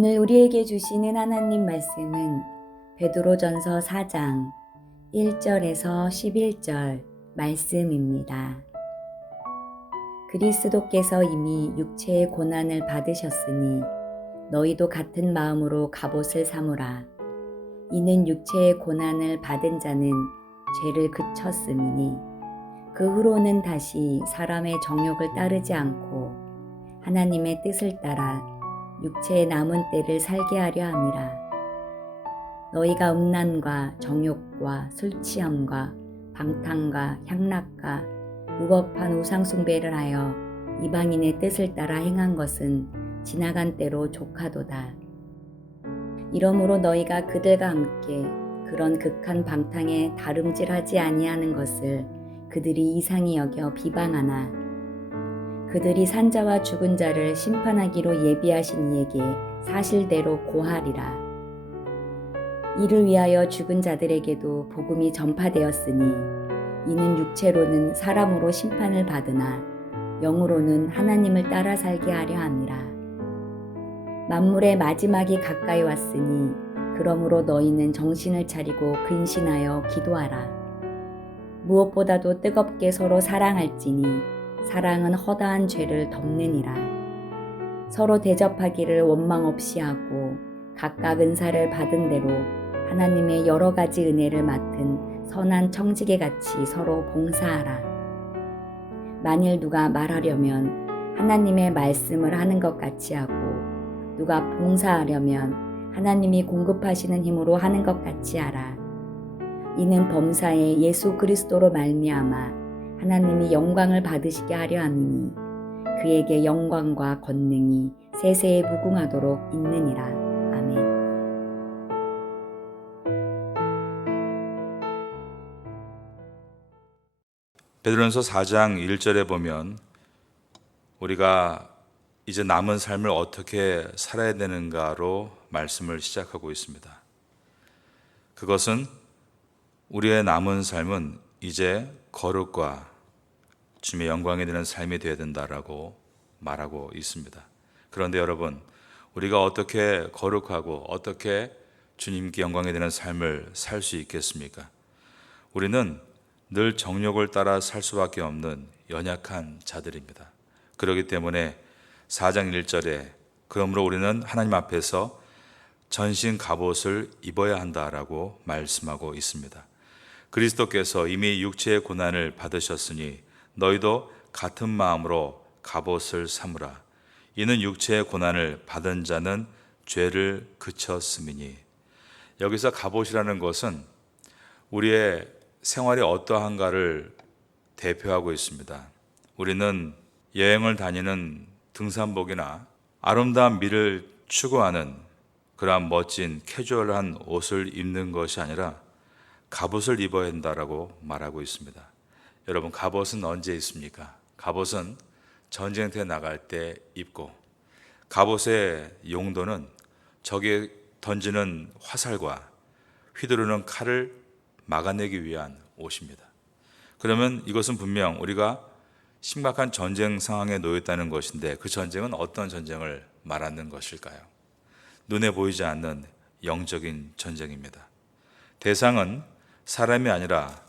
오늘 우리에게 주시는 하나님 말씀은 베드로전서 4장 1절에서 11절 말씀입니다. 그리스도께서 이미 육체의 고난을 받으셨으니 너희도 같은 마음으로 갑옷을 삼으라. 이는 육체의 고난을 받은 자는 죄를 그쳤음이니 그 후로는 다시 사람의 정욕을 따르지 않고 하나님의 뜻을 따라 육체의 남은 때를 살게 하려 함이라. 너희가 음란과 정욕과 술취함과 방탕과 향락과 무법한 우상숭배를 하여 이방인의 뜻을 따라 행한 것은 지나간 때로 족하도다. 이러므로 너희가 그들과 함께 그런 극한 방탕에 다름질하지 아니하는 것을 그들이 이상히 여겨 비방하나 그들이 산자와 죽은 자를 심판하기로 예비하신 이에게 사실대로 고하리라. 이를 위하여 죽은 자들에게도 복음이 전파되었으니 이는 육체로는 사람으로 심판을 받으나 영으로는 하나님을 따라 살게 하려 함이라. 만물의 마지막이 가까이 왔으니 그러므로 너희는 정신을 차리고 근신하여 기도하라. 무엇보다도 뜨겁게 서로 사랑할지니 사랑은 허다한 죄를 덮느니라. 서로 대접하기를 원망 없이 하고 각각 은사를 받은 대로 하나님의 여러 가지 은혜를 맡은 선한 청지기 같이 서로 봉사하라. 만일 누가 말하려면 하나님의 말씀을 하는 것 같이 하고 누가 봉사하려면 하나님이 공급하시는 힘으로 하는 것 같이 하라. 이는 범사에 예수 그리스도로 말미암아 하나님이 영광을 받으시게 하려 함이니 그에게 영광과 권능이 세세에 무궁하도록 있느니라. 아멘. 베드로전서 4장 1절에 보면 우리가 이제 남은 삶을 어떻게 살아야 되는가로 말씀을 시작하고 있습니다. 그것은 우리의 남은 삶은 이제 거룩과 주님의 영광에 드는 삶이 되어야 된다라고 말하고 있습니다. 그런데 여러분, 우리가 어떻게 거룩하고 어떻게 주님께 영광에 드는 삶을 살 수 있겠습니까? 우리는 늘 정욕을 따라 살 수밖에 없는 연약한 자들입니다. 그렇기 때문에 4장 1절에 그러므로 우리는 하나님 앞에서 전신 갑옷을 입어야 한다라고 말씀하고 있습니다. 그리스도께서 이미 육체의 고난을 받으셨으니 너희도 같은 마음으로 갑옷을 삼으라. 이는 육체의 고난을 받은 자는 죄를 그쳤음이니. 여기서 갑옷이라는 것은 우리의 생활이 어떠한가를 대표하고 있습니다. 우리는 여행을 다니는 등산복이나 아름다운 미를 추구하는 그러한 멋진 캐주얼한 옷을 입는 것이 아니라 갑옷을 입어야 한다라고 말하고 있습니다. 여러분, 갑옷은 언제 입습니까? 갑옷은 전쟁터에 나갈 때 입고 갑옷의 용도는 적이 던지는 화살과 휘두르는 칼을 막아내기 위한 옷입니다. 그러면 이것은 분명 우리가 심각한 전쟁 상황에 놓였다는 것인데 그 전쟁은 어떤 전쟁을 말하는 것일까요? 눈에 보이지 않는 영적인 전쟁입니다. 대상은 사람이 아니라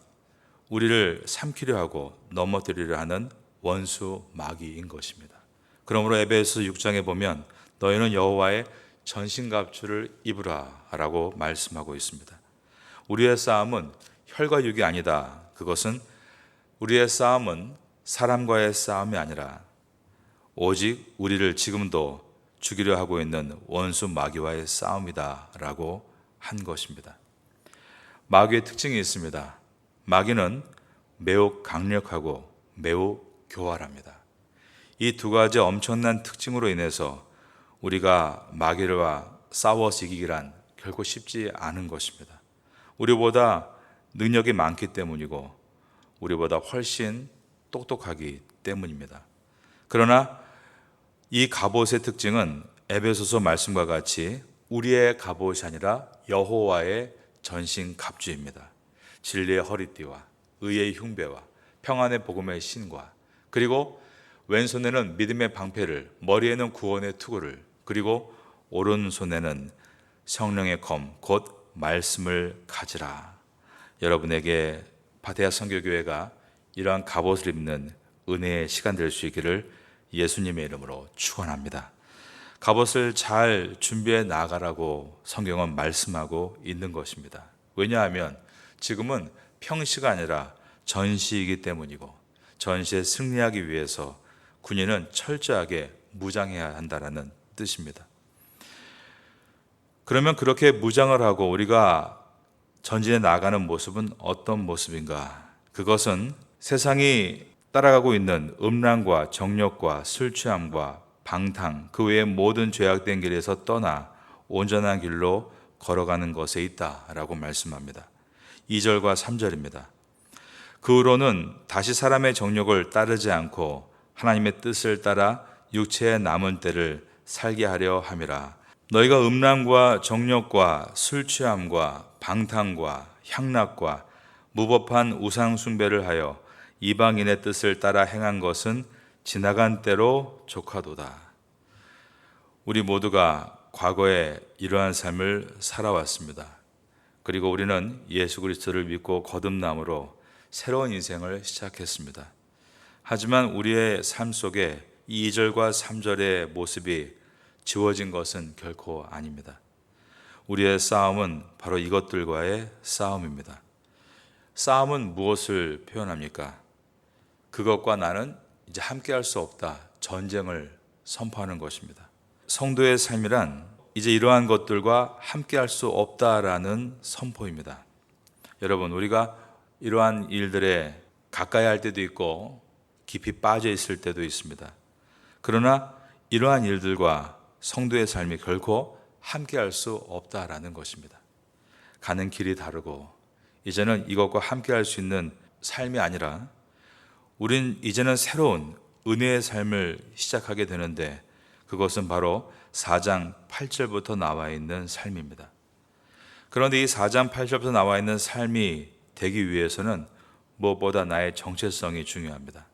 우리를 삼키려 하고 넘어뜨리려 하는 원수 마귀인 것입니다. 그러므로 에베소 6장에 보면 너희는 여호와의 전신갑주를 입으라 라고 말씀하고 있습니다. 우리의 싸움은 혈과 육이 아니다. 그것은 우리의 싸움은 사람과의 싸움이 아니라 오직 우리를 지금도 죽이려 하고 있는 원수 마귀와의 싸움이다 라고 한 것입니다. 마귀의 특징이 있습니다. 마귀는 매우 강력하고 매우 교활합니다. 이 두 가지 엄청난 특징으로 인해서 우리가 마귀와 싸워서 이기기란 결코 쉽지 않은 것입니다. 우리보다 능력이 많기 때문이고 우리보다 훨씬 똑똑하기 때문입니다. 그러나 이 갑옷의 특징은 에베소서 말씀과 같이 우리의 갑옷이 아니라 여호와의 전신 갑주입니다. 진리의 허리띠와 의의 흉배와 평안의 복음의 신과 그리고 왼손에는 믿음의 방패를, 머리에는 구원의 투구를, 그리고 오른손에는 성령의 검, 곧 말씀을 가지라. 여러분에게 바테아 선교교회가 이러한 갑옷을 입는 은혜의 시간 될 수 있기를 예수님의 이름으로 축원합니다. 갑옷을 잘 준비해 나가라고 성경은 말씀하고 있는 것입니다. 왜냐하면 지금은 평시가 아니라 전시이기 때문이고, 전시에 승리하기 위해서 군인은 철저하게 무장해야 한다는 뜻입니다. 그러면 그렇게 무장을 하고 우리가 전진해 나가는 모습은 어떤 모습인가? 그것은 세상이 따라가고 있는 음란과 정욕과 술 취함과 방탕, 그 외의 모든 죄악된 길에서 떠나 온전한 길로 걸어가는 것에 있다라고 말씀합니다. 2절과 3절입니다. 그 후로는 다시 사람의 정욕을 따르지 않고 하나님의 뜻을 따라 육체의 남은 때를 살게 하려 함이라. 너희가 음란과 정욕과 술 취함과 방탕과 향락과 무법한 우상 숭배를 하여 이방인의 뜻을 따라 행한 것은 지나간 때로 족하도다. 우리 모두가 과거에 이러한 삶을 살아왔습니다. 그리고 우리는 예수 그리스도를 믿고 거듭남으로 새로운 인생을 시작했습니다. 하지만 우리의 삶 속에 이 2절과 3절의 모습이 지워진 것은 결코 아닙니다. 우리의 싸움은 바로 이것들과의 싸움입니다. 싸움은 무엇을 표현합니까? 그것과 나는 이제 함께할 수 없다. 전쟁을 선포하는 것입니다. 성도의 삶이란 이제 이러한 것들과 함께할 수 없다라는 선포입니다. 여러분, 우리가 이러한 일들에 가까이 할 때도 있고 깊이 빠져 있을 때도 있습니다. 그러나 이러한 일들과 성도의 삶이 결코 함께할 수 없다라는 것입니다. 가는 길이 다르고 이제는 이것과 함께할 수 있는 삶이 아니라 우린 이제는 새로운 은혜의 삶을 시작하게 되는데 그것은 바로 4장 8절부터 나와 있는 삶입니다. 그런데 이 4장 8절부터 나와 있는 삶이 되기 위해서는 무엇보다 나의 정체성이 중요합니다.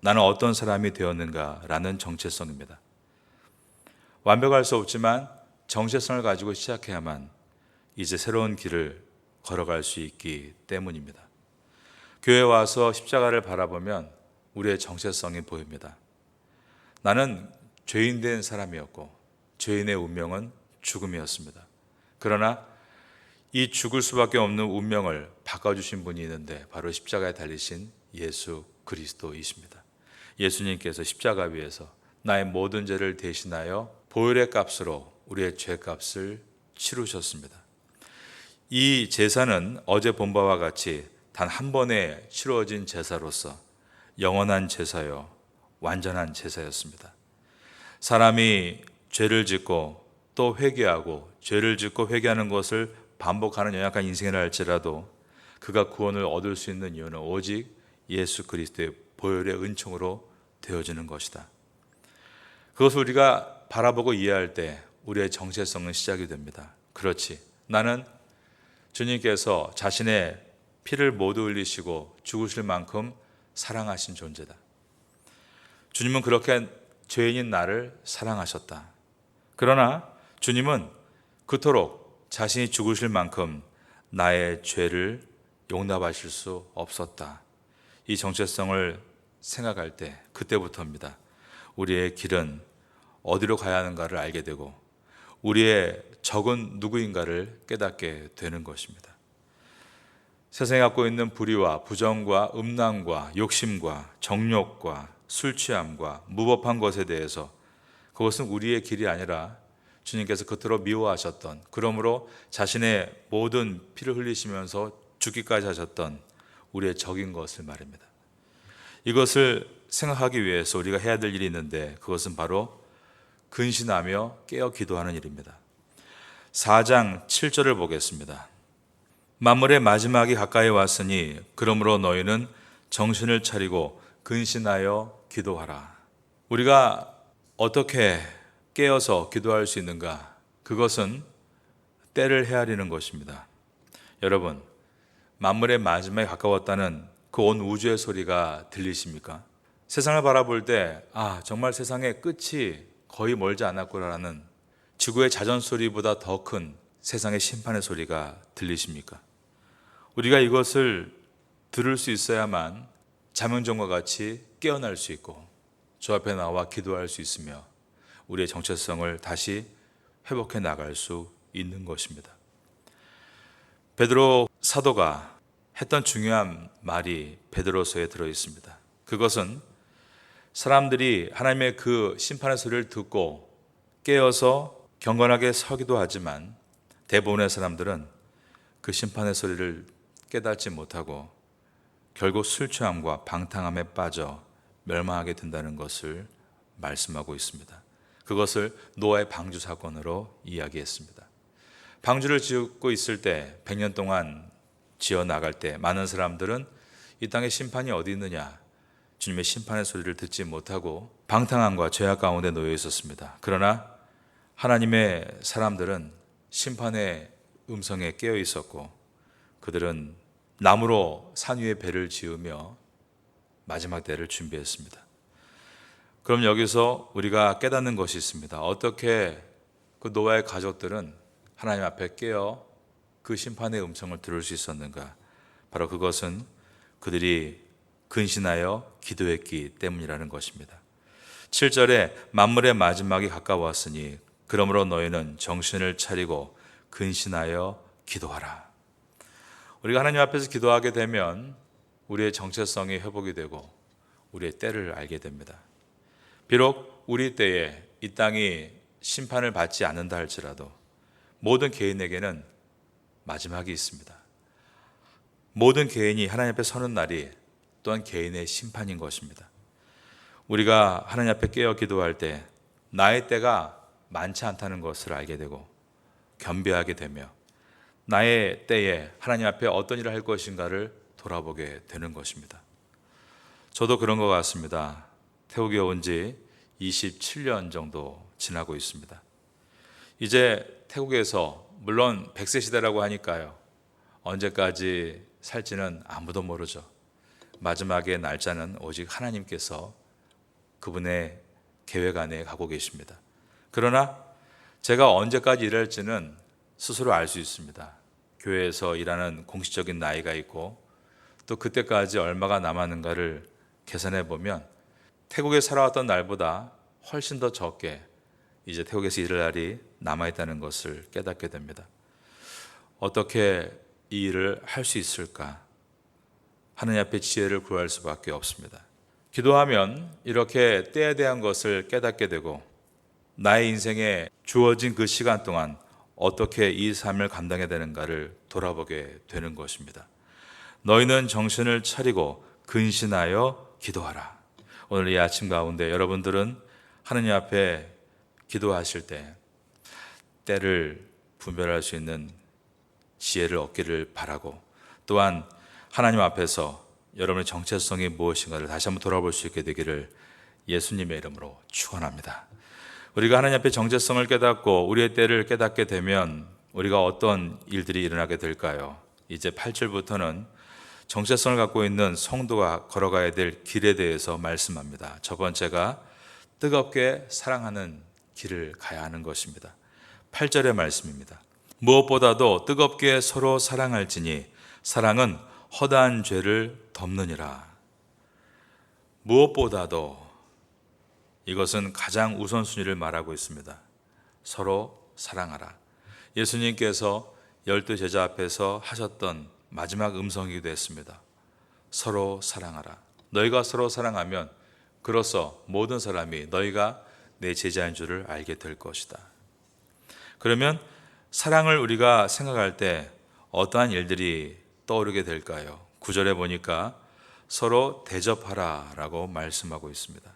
나는 어떤 사람이 되었는가라는 정체성입니다. 완벽할 수 없지만 정체성을 가지고 시작해야만 이제 새로운 길을 걸어갈 수 있기 때문입니다. 교회에 와서 십자가를 바라보면 우리의 정체성이 보입니다. 나는 죄인 된 사람이었고 죄인의 운명은 죽음이었습니다. 그러나 이 죽을 수밖에 없는 운명을 바꿔주신 분이 있는데 바로 십자가에 달리신 예수 그리스도이십니다. 예수님께서 십자가 위에서 나의 모든 죄를 대신하여 보혈의 값으로 우리의 죄값을 치르셨습니다. 이 제사는 어제 본 바와 같이 단 한 번에 치루어진 제사로서 영원한 제사요 완전한 제사였습니다. 사람이 죄를 짓고 또 회개하고 죄를 짓고 회개하는 것을 반복하는 연약한 인생이라 할지라도 그가 구원을 얻을 수 있는 이유는 오직 예수 그리스도의 보혈의 은총으로 되어지는 것이다. 그것을 우리가 바라보고 이해할 때 우리의 정체성은 시작이 됩니다. 그렇지, 나는 주님께서 자신의 피를 모두 흘리시고 죽으실 만큼 사랑하신 존재다. 주님은 그렇게 죄인인 나를 사랑하셨다. 그러나 주님은 그토록 자신이 죽으실 만큼 나의 죄를 용납하실 수 없었다. 이 정체성을 생각할 때 그때부터입니다. 우리의 길은 어디로 가야 하는가를 알게 되고 우리의 적은 누구인가를 깨닫게 되는 것입니다. 세상에 갖고 있는 불의와 부정과 음란과 욕심과 정욕과 술 취함과 무법한 것에 대해서 그것은 우리의 길이 아니라 주님께서 그토록 미워하셨던, 그러므로 자신의 모든 피를 흘리시면서 죽기까지 하셨던 우리의 적인 것을 말입니다. 이것을 생각하기 위해서 우리가 해야 될 일이 있는데 그것은 바로 근신하며 깨어 기도하는 일입니다. 4장 7절을 보겠습니다. 만물의 마지막이 가까이 왔으니 그러므로 너희는 정신을 차리고 근신하여 기도하라. 우리가 어떻게 깨어서 기도할 수 있는가? 그것은 때를 헤아리는 것입니다. 여러분, 만물의 마지막에 가까웠다는 그 온 우주의 소리가 들리십니까? 세상을 바라볼 때 정말 세상의 끝이 거의 멀지 않았구나라는 지구의 자전 소리보다 더 큰 세상의 심판의 소리가 들리십니까? 우리가 이것을 들을 수 있어야만 잠언정과 같이 깨어날 수 있고 주 앞에 나와 기도할 수 있으며 우리의 정체성을 다시 회복해 나갈 수 있는 것입니다. 베드로 사도가 했던 중요한 말이 베드로서에 들어 있습니다. 그것은 사람들이 하나님의 그 심판의 소리를 듣고 깨어서 경건하게 서기도 하지만 대부분의 사람들은 그 심판의 소리를 깨닫지 못하고 결국 술 취함과 방탕함에 빠져 멸망하게 된다는 것을 말씀하고 있습니다. 그것을 노아의 방주 사건으로 이야기했습니다. 방주를 짓고 있을 때 100년 동안 지어 나갈 때 많은 사람들은 이 땅에 심판이 어디 있느냐, 주님의 심판의 소리를 듣지 못하고 방탕함과 죄악 가운데 놓여 있었습니다. 그러나 하나님의 사람들은 심판의 음성에 깨어 있었고 그들은 나무로 산 위에 배를 지으며 마지막 때를 준비했습니다. 그럼 여기서 우리가 깨닫는 것이 있습니다. 어떻게 그 노아의 가족들은 하나님 앞에 깨어 그 심판의 음성을 들을 수 있었는가? 바로 그것은 그들이 근신하여 기도했기 때문이라는 것입니다. 7절에 만물의 마지막이 가까웠으니 그러므로 너희는 정신을 차리고 근신하여 기도하라. 우리가 하나님 앞에서 기도하게 되면 우리의 정체성이 회복이 되고 우리의 때를 알게 됩니다. 비록 우리 때에 이 땅이 심판을 받지 않는다 할지라도 모든 개인에게는 마지막이 있습니다. 모든 개인이 하나님 앞에 서는 날이 또한 개인의 심판인 것입니다. 우리가 하나님 앞에 깨어 기도할 때 나의 때가 많지 않다는 것을 알게 되고 겸비하게 되며 나의 때에 하나님 앞에 어떤 일을 할 것인가를 돌아보게 되는 것입니다. 저도 그런 것 같습니다. 태국에 온 지 27년 정도 지나고 있습니다. 이제 태국에서 물론 100세 시대라고 하니까요. 언제까지 살지는 아무도 모르죠. 마지막의 날짜는 오직 하나님께서 그분의 계획 안에 가고 계십니다. 그러나 제가 언제까지 일할지는 스스로 알 수 있습니다. 교회에서 일하는 공식적인 나이가 있고 또 그때까지 얼마가 남았는가를 계산해 보면 태국에 살아왔던 날보다 훨씬 더 적게 이제 태국에서 일할 날이 남아있다는 것을 깨닫게 됩니다. 어떻게 이 일을 할 수 있을까? 하나님 앞에 지혜를 구할 수밖에 없습니다. 기도하면 이렇게 때에 대한 것을 깨닫게 되고 나의 인생에 주어진 그 시간 동안 어떻게 이 삶을 감당해야 되는가를 돌아보게 되는 것입니다. 너희는 정신을 차리고 근신하여 기도하라. 오늘 이 아침 가운데 여러분들은 하나님 앞에 기도하실 때 때를 분별할 수 있는 지혜를 얻기를 바라고 또한 하나님 앞에서 여러분의 정체성이 무엇인가를 다시 한번 돌아볼 수 있게 되기를 예수님의 이름으로 축원합니다. 우리가 하나님 앞에 정체성을 깨닫고 우리의 때를 깨닫게 되면 우리가 어떤 일들이 일어나게 될까요? 이제 8절부터는 정체성을 갖고 있는 성도가 걸어가야 될 길에 대해서 말씀합니다. 첫 번째가 뜨겁게 사랑하는 길을 가야 하는 것입니다. 8절의 말씀입니다. 무엇보다도 뜨겁게 서로 사랑할지니 사랑은 허다한 죄를 덮느니라. 무엇보다도 이것은 가장 우선순위를 말하고 있습니다. 서로 사랑하라. 예수님께서 12 제자 앞에서 하셨던 마지막 음성이기도 했습니다. 서로 사랑하라. 너희가 서로 사랑하면 그로써 모든 사람이 너희가 내 제자인 줄을 알게 될 것이다. 그러면 사랑을 우리가 생각할 때 어떠한 일들이 떠오르게 될까요? 9절에 보니까 서로 대접하라 라고 말씀하고 있습니다.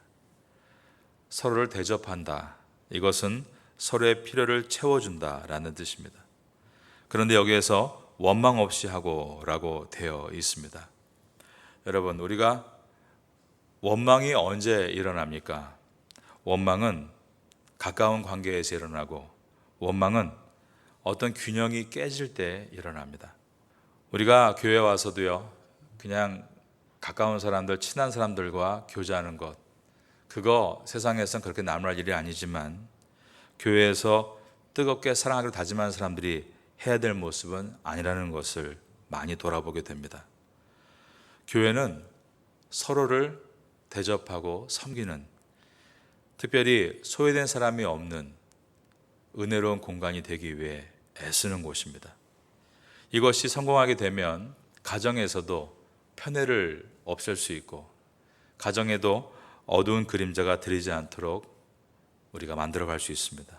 서로를 대접한다. 이것은 서로의 필요를 채워준다 라는 뜻입니다. 그런데 여기에서 원망 없이 하고 라고 되어 있습니다. 여러분, 우리가 원망이 언제 일어납니까? 원망은 가까운 관계에서 일어나고 원망은 어떤 균형이 깨질 때 일어납니다. 우리가 교회 와서도요, 그냥 가까운 사람들, 친한 사람들과 교제하는 것, 그거 세상에선 그렇게 나무랄 일이 아니지만 교회에서 뜨겁게 사랑하기로 다짐하는 사람들이 해야 될 모습은 아니라는 것을 많이 돌아보게 됩니다. 교회는 서로를 대접하고 섬기는, 특별히 소외된 사람이 없는 은혜로운 공간이 되기 위해 애쓰는 곳입니다. 이것이 성공하게 되면 가정에서도 편애를 없앨 수 있고, 가정에도 어두운 그림자가 들이지 않도록 우리가 만들어갈 수 있습니다.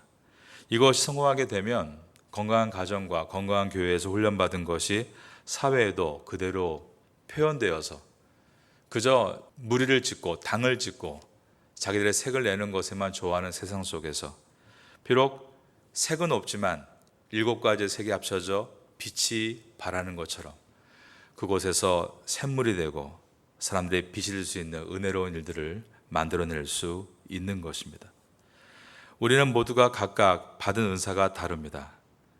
이것이 성공하게 되면 건강한 가정과 건강한 교회에서 훈련받은 것이 사회에도 그대로 표현되어서 그저 무리를 짓고 당을 짓고 자기들의 색을 내는 것에만 좋아하는 세상 속에서 비록 색은 없지만 7가지의 색이 합쳐져 빛이 발하는 것처럼 그곳에서 샘물이 되고 사람들이 빛이 될 수 있는 은혜로운 일들을 만들어낼 수 있는 것입니다. 우리는 모두가 각각 받은 은사가 다릅니다.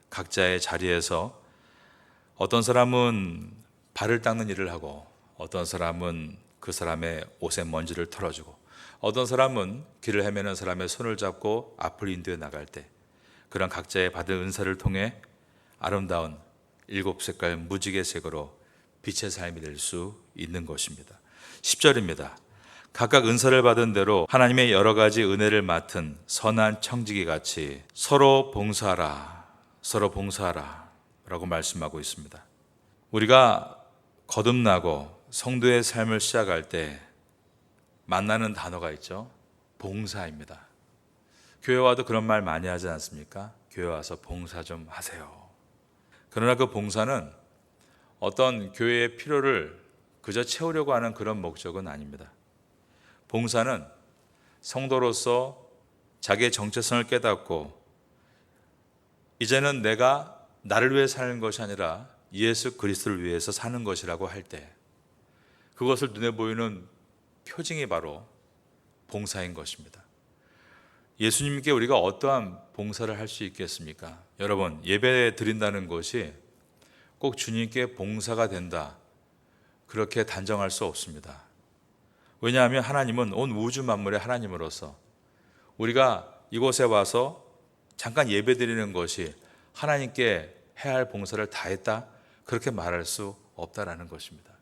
각자의 자리에서 어떤 사람은 발을 닦는 일을 하고, 어떤 사람은 그 사람의 옷에 먼지를 털어주고, 어떤 사람은 길을 헤매는 사람의 손을 잡고 앞을 인도해 나갈 때 그런 각자의 받은 은사를 통해 아름다운 7색깔 무지개색으로 빛의 삶이 될 수 있는 것입니다. 10절입니다. 각각 은사를 받은 대로 하나님의 여러 가지 은혜를 맡은 선한 청지기 같이 서로 봉사하라, 서로 봉사하라 라고 말씀하고 있습니다. 우리가 거듭나고 성도의 삶을 시작할 때 만나는 단어가 있죠. 봉사입니다. 교회 와도 그런 말 많이 하지 않습니까? 교회 와서 봉사 좀 하세요. 그러나 그 봉사는 어떤 교회의 필요를 그저 채우려고 하는 그런 목적은 아닙니다. 봉사는 성도로서 자기의 정체성을 깨닫고 이제는 내가 나를 위해 사는 것이 아니라 예수 그리스도를 위해서 사는 것이라고 할 때 그것을 눈에 보이는 표징이 바로 봉사인 것입니다. 예수님께 우리가 어떠한 봉사를 할 수 있겠습니까? 여러분, 예배 드린다는 것이 꼭 주님께 봉사가 된다, 그렇게 단정할 수 없습니다. 왜냐하면 하나님은 온 우주 만물의 하나님으로서 우리가 이곳에 와서 잠깐 예배 드리는 것이 하나님께 해야 할 봉사를 다 했다, 그렇게 말할 수 없다라는 것입니다.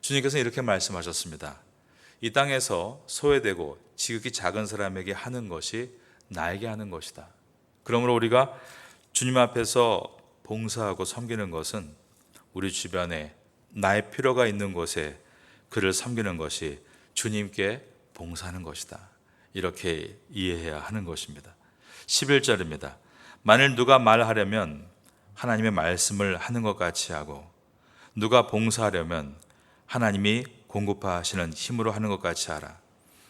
주님께서는 이렇게 말씀하셨습니다. 이 땅에서 소외되고 지극히 작은 사람에게 하는 것이 나에게 하는 것이다. 그러므로 우리가 주님 앞에서 봉사하고 섬기는 것은 우리 주변에 나의 필요가 있는 곳에 그를 섬기는 것이 주님께 봉사하는 것이다. 이렇게 이해해야 하는 것입니다. 11절입니다. 만일 누가 말하려면 하나님의 말씀을 하는 것 같이 하고, 누가 봉사하려면 하나님이 공급하시는 힘으로 하는 것 같이 하라.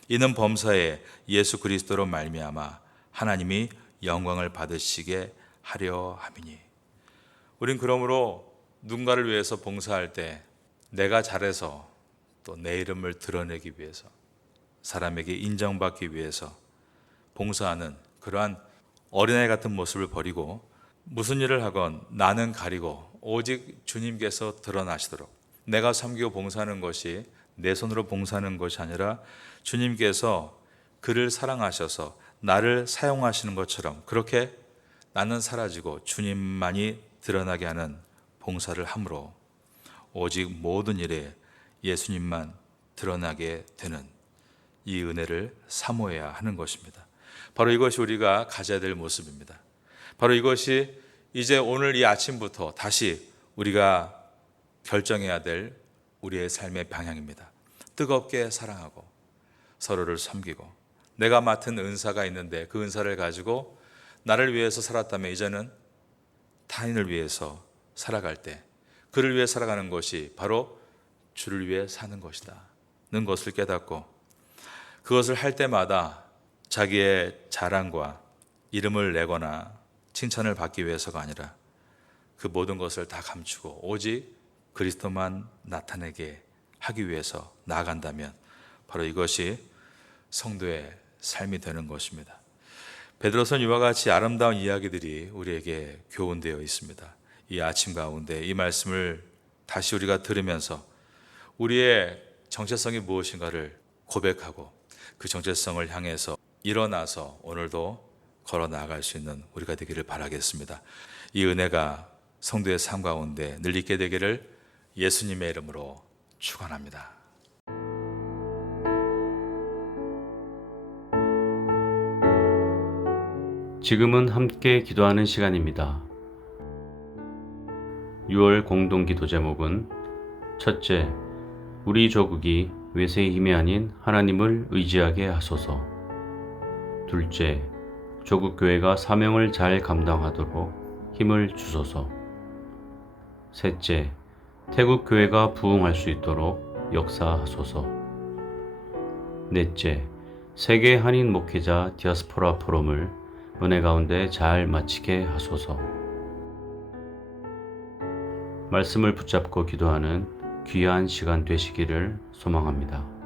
이는 범사에 예수 그리스도로 말미암아 하나님이 영광을 받으시게 하려 함이니. 우린 그러므로 누군가를 위해서 봉사할 때 내가 잘해서 또 내 이름을 드러내기 위해서, 사람에게 인정받기 위해서 봉사하는 그러한 어린아이 같은 모습을 버리고 무슨 일을 하건 나는 가리고 오직 주님께서 드러나시도록, 내가 섬기고 봉사하는 것이 내 손으로 봉사하는 것이 아니라 주님께서 그를 사랑하셔서 나를 사용하시는 것처럼 그렇게 나는 사라지고 주님만이 드러나게 하는 봉사를 함으로 오직 모든 일에 예수님만 드러나게 되는 이 은혜를 사모해야 하는 것입니다. 바로 이것이 우리가 가져야 될 모습입니다. 바로 이것이 이제 오늘 이 아침부터 다시 우리가 결정해야 될 우리의 삶의 방향입니다. 뜨겁게 사랑하고 서로를 섬기고, 내가 맡은 은사가 있는데 그 은사를 가지고 나를 위해서 살았다면 이제는 타인을 위해서 살아갈 때 그를 위해 살아가는 것이 바로 주를 위해 사는 것이다 는 것을 깨닫고, 그것을 할 때마다 자기의 자랑과 이름을 내거나 칭찬을 받기 위해서가 아니라 그 모든 것을 다 감추고 오직 그리스도만 나타내게 하기 위해서 나아간다면 바로 이것이 성도의 삶이 되는 것입니다. 베드로서는 이와 같이 아름다운 이야기들이 우리에게 교훈되어 있습니다. 이 아침 가운데 이 말씀을 다시 우리가 들으면서 우리의 정체성이 무엇인가를 고백하고 그 정체성을 향해서 일어나서 오늘도 걸어 나아갈 수 있는 우리가 되기를 바라겠습니다. 이 은혜가 성도의 삶 가운데 늘 있게 되기를 예수님의 이름으로 축원합니다. 지금은 함께 기도하는 시간입니다. 6월 공동기도 제목은 첫째, 우리 조국이 외세의 힘이 아닌 하나님을 의지하게 하소서. 둘째, 조국교회가 사명을 잘 감당하도록 힘을 주소서. 셋째, 태국교회가 부흥할 수 있도록 역사하소서. 넷째, 세계 한인 목회자 디아스포라 포럼을 은혜 가운데 잘 마치게 하소서. 말씀을 붙잡고 기도하는 귀한 시간 되시기를 소망합니다.